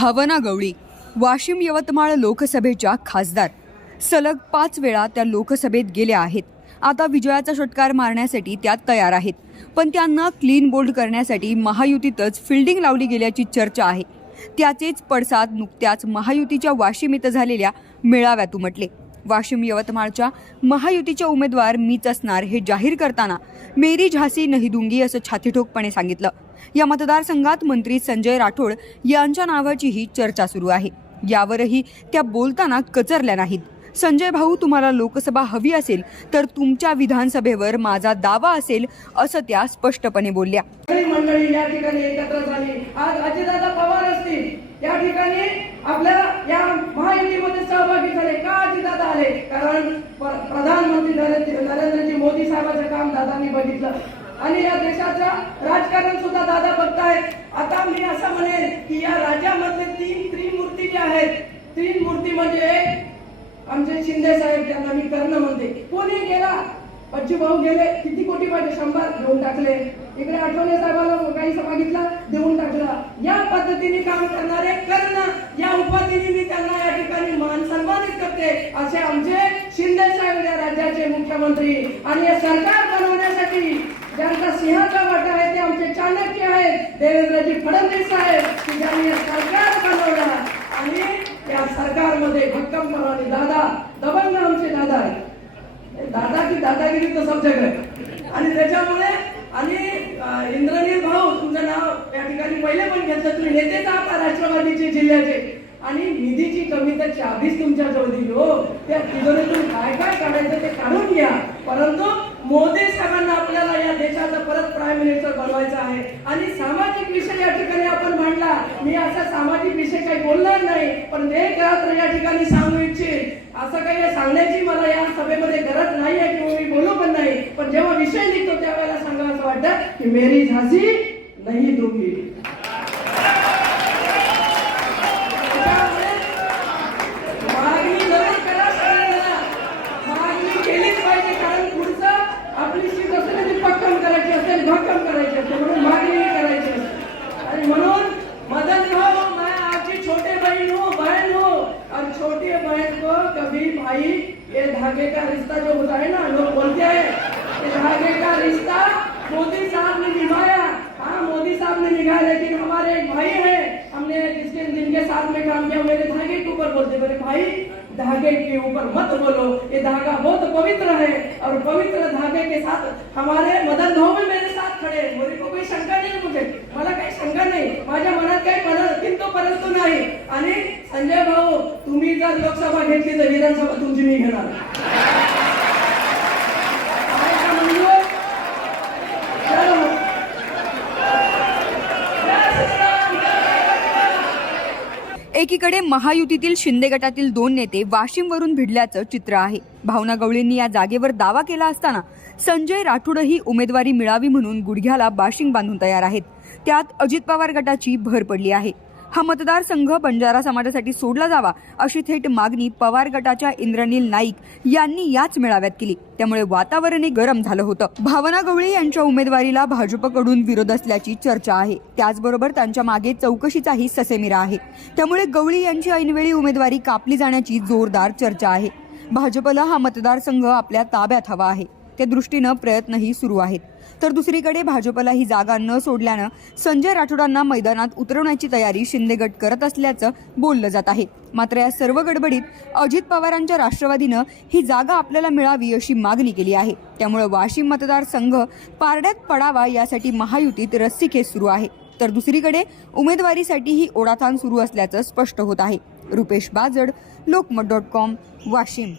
भावना गवळी. वाशिम यवतमाळ लोकसभेच्या खासदार. सलग पाच वेळा त्या लोकसभेत गेल्या आहेत. आता विजयाचा षटकार मारण्यासाठी त्या तयार आहेत. पण त्यांना क्लीन बोल्ड करण्यासाठी महायुतीतच फिल्डिंग लावली गेल्याची चर्चा आहे. त्याचेच पडसाद नुकत्याच महायुतीच्या वाशिम इथं झालेल्या मेळाव्यात उमटले. वाशिम यवतमाळच्या महायुतीच्या उमेदवार मीच असणार हे जाहीर करताना मेरी झासी नाही दुंगी असं छातीठोकपणे सांगितलं. या मतदारसंघात मंत्री संजय राठोड यांच्या नावाचीही चर्चा सुरू आहे. यावरही त्या बोलताना कचरल्या नाहीत. संजय भाऊ तुम्हाला लोकसभा हवी असेल तर तुमच्या विधानसभेवर माझा दावा असेल असं त्या स्पष्टपणे बोलल्या. मंडळी या ठिकाणी एकत्र झाली. आज अजितदादा पवार असतील. या ठिकाणी आपल्या या महायुतीमध्ये सहभागी झाले का दादा आले? कारण प्रधानमंत्री नरेंद्र नरेंद्रजी मोदी साहेबांचं काम दादांनी बघितलं. आणि या देशाचं राजकारण सुद्धा दादा बघतायत आता मी असं म्हणेन की या राज्यामधले तीन त्रिमूर्ती जे आहेत तीन मूर्ती म्हणजे आमचे शिंदे साहेब त्यांना मी कर्ण म्हणते. कोणी गेला? पच्ची भाऊ गेले. किती कोटी पाहिजे? शंभर देऊन टाकले. इकडे आठवले साहेबाला काही सांगितलं? देऊन टाकलं. या पद्धतीने काम करणार शेतकऱ्यांना या उपाधीने मी त्यांना या ठिकाणी मान सन्मानित करते असे आमचे शिंदे साहेब या राज्याचे मुख्यमंत्री आणि हे सरकार बनवण्यासाठी ज्यांचा सिंहाचा वाटा आहे ते आमचे चाणक्य आहेत देवेंद्रजी फडणवीस साहेब की ज्यांनी हे सरकार बनवलं. आणि या सरकारमध्ये भक्कम भक्कमपणाने दादा दबंग आमचे दादा आहेत. दादा की दादागिरी तर सब आहे आणि त्याच्यामुळे आणि इंद्र पहिले पण घेतलं तुम्ही नेतेच आहात राष्ट्रवादीचे जिल्ह्याचे. आणि निधीची कमी तर चाबीच तुमच्या जवळ दिली हो. त्या तिजोरीतून काय काय काढायचं ते काढून घ्या. परंतु मोदी साहेबांना आपल्याला या देशाचा परत प्राईम मिनिस्टर बनवायचं आहे. आणि सामाजिक विषय या ठिकाणी आपण मांडला. मी असा सामाजिक विषय काही बोलणार नाही पण एक रात्र या ठिकाणी सांगू इच्छित असं काही सांगण्याची मला या सभेमध्ये गरज नाही आहे किंवा मी बोलू पण नाही. पण जेव्हा विषय निघतो त्यावेळेला सांगा असं वाटतं की मेरी झाशी नाही दुखी. धागे का रिश्ता जो होता है ना, लोग बोलते हैं ये धागे का रिश्ता मोदी साहब ने निभाया। हाँ मोदी साहब ने निभाया, लेकिन हमारे एक भाई है। हमने जिसके जिनके साथ में काम किया, मेरे धागे के ऊपर बोलते मेरे भाई, धागे के ऊपर मत बोलो। ये धागा बहुत पवित्र है और पवित्र धागे के साथ हमारे मदन भाऊ भी मेरे साथ खड़े मुझे को कोई शंका नाही मुझे? मला काही शंका नाही। माझ्या मनात काही परत किंतु परंतु नाही. आणि संजय भाऊ, तुम्ही जर लोकसभा घेतली तर विधानसभा तुमची मी घेणार. एकीकडे महायुतीतील शिंदे गटातील दोन नेते वाशिमवरून भिडल्याचं चित्र आहे. भावना गवळींनी या जागेवर दावा केला असताना संजय राठोडही उमेदवारी मिळावी म्हणून गुडघ्याला बाशिंग बांधून तयार आहेत. त्यात अजित पवार गटाची भर पडली आहे. हा मतदारसंघ बंजारा समाजासाठी सोडला जावा अशी थेट मागणी पवार गटाच्या इंद्रनील नाईक यांनी याच मेळाव्यात केली. त्यामुळे वातावरणही गरम झालं होतं. भावना गवळी यांच्या उमेदवारीला भाजपकडून विरोध असल्याची चर्चा आहे. त्याचबरोबर त्यांच्या मागे चौकशीचाही ससेमिरा आहे. त्यामुळे गवळी यांची ऐनवेळी उमेदवारी कापली जाण्याची जोरदार चर्चा आहे. भाजपला हा मतदारसंघ आपल्या ताब्यात हवा आहे. त्या दृष्टीनं प्रयत्नही सुरू आहेत. तर दुसरीकडे भाजपला ही जागा न सोडल्यानं संजय राठोडांना मैदानात उतरवण्याची तयारी शिंदे गट करत असल्याचं बोललं जात आहे. मात्र या सर्व गडबडीत अजित पवारांच्या राष्ट्रवादीनं ही जागा आपल्याला मिळावी अशी मागणी केली आहे. त्यामुळे वाशिम मतदारसंघ पारड्यात पडावा यासाठी महायुतीत रस्सीखेच सुरू आहे. तर दुसरीकडे उमेदवारीसाठीही ओढाथान सुरू असल्याचं स्पष्ट होत आहे. Rupesh Bajad Lokmat dot com Washim.